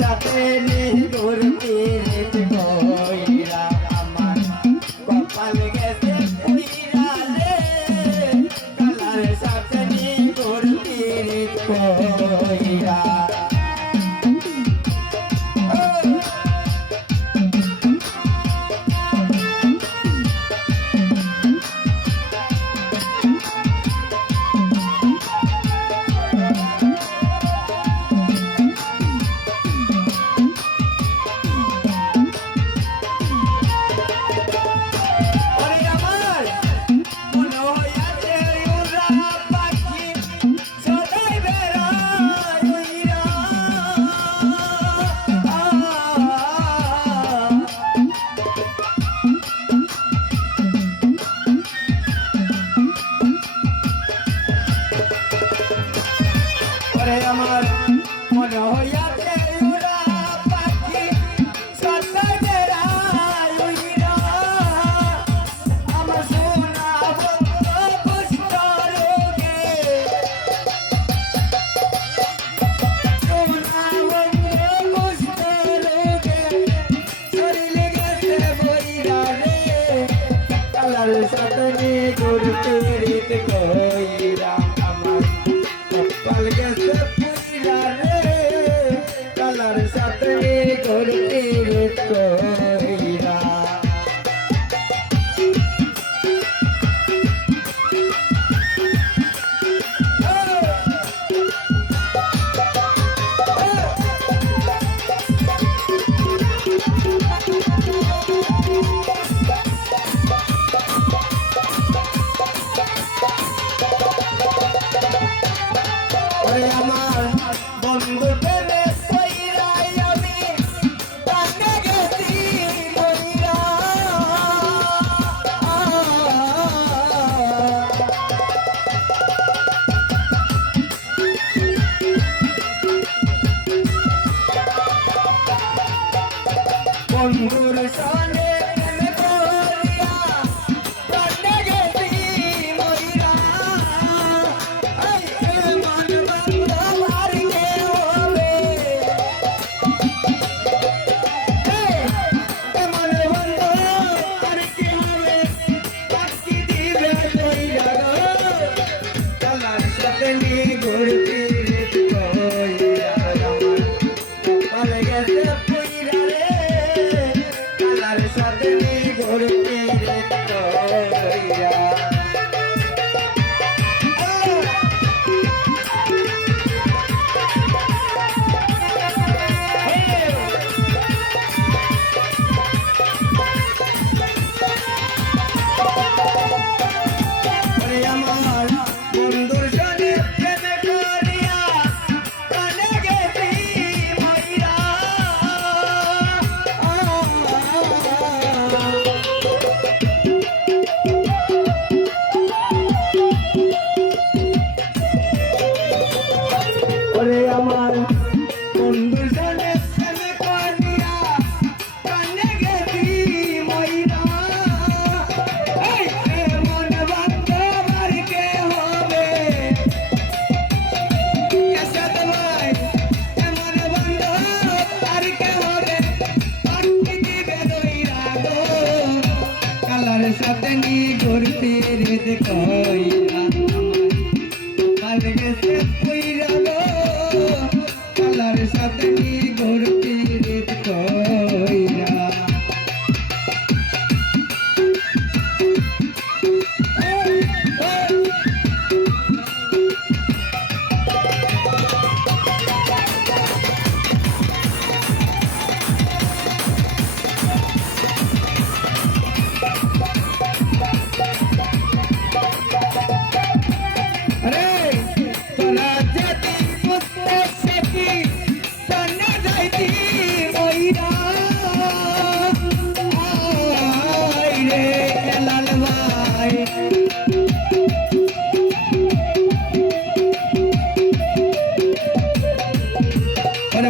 সাথে নিগুর পীড়িত কইরা আমার কপাল গেছে পুইরা রে কালার সাথে নিগুর পীড়িত কইরা আমার মনে হইয়াছে উড়া পাখি সদাই বেড়ায় উইরা আমার সোনা বন্ধু পুষ্ট রোগে সোনা বন্ধু পুষ্ট রোগে শরীরে গেছে বইরা রে কালার সাথে ঘুরতে রিত কইরা আমার কপাল গেছে পুইরা রে কালার সাথে ঘুরতে রিত কইরা আমার বন্ধু পেলে কইরাই আমি টাকা গেছি মইরা বন্ধুর সনে ঘুরতে কপাল গেছে পুইরা রে কালার সাথে ঘুরতে কইরা আমার বন্ধুর সনে প্রেমে করিয়া কানে গেছি মইরা ওরে আমার বন্ধুর সনে প্রেমে করিয়া কানে গেছি মইরা সাথে নি ঘুরতে রিত কইরা কাল গেছে পুইরা গো কালার সাথে নি ঘুরতে রিত কইরা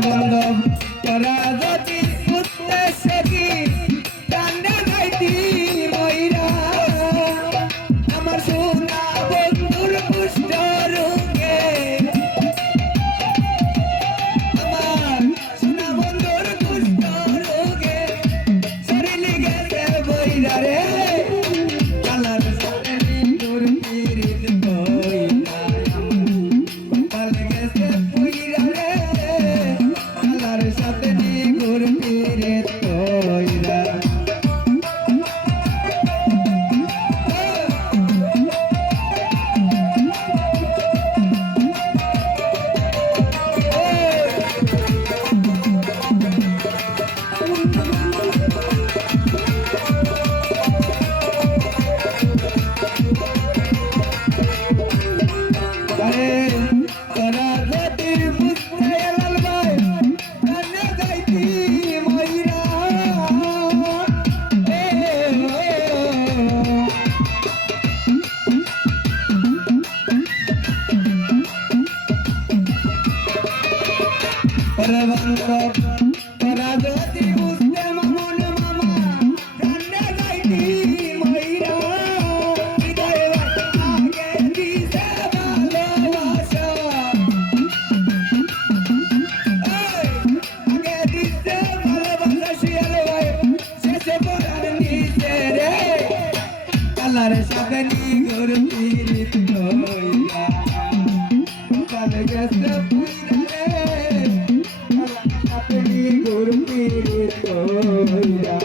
বন্ধব তোরা যদি উদ্দেশ্যে কি কান্না গাইতি মইরা আমার সোনা বন্ধুর পুষ্ট রঙে আমার সোনা রে বান্ধব তোরা যদি বুঝতে মামন মামা জানে যাইতি মইরা হৃদয়ে আগে দিছে ভালোবাসা আগে দিছে ভালোবাসা শিয়াল ভাই শেষে পড়ার নিচে রে কালার সাথে নিগর পীড়িত হইয়া কাল গেছে পুইরা রে কালার সাথে নিগর পীড়িত হইয়া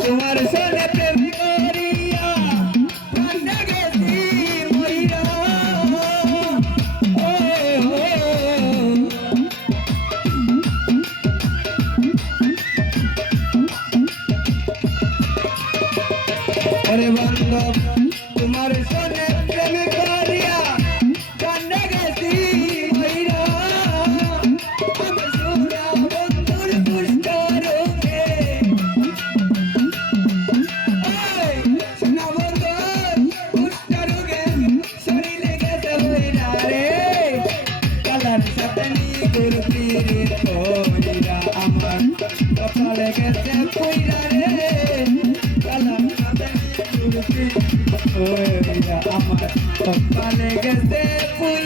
তোমার সনে প্রেম করিয়া কান্না গেছি মইরা আরে বান্ধব তোমার সনে প্রেম করিয়া কান্না গেছি মইরা আমার সোনা বন্ধুর পুষ্ট রূপে কালার সাথে নিগর পীড়িত হইরা আমার কপালে গেছে পুইরা রে কালার সাথে নিগর পীড়িত হইরা আমার কপালে গেছে পুইরা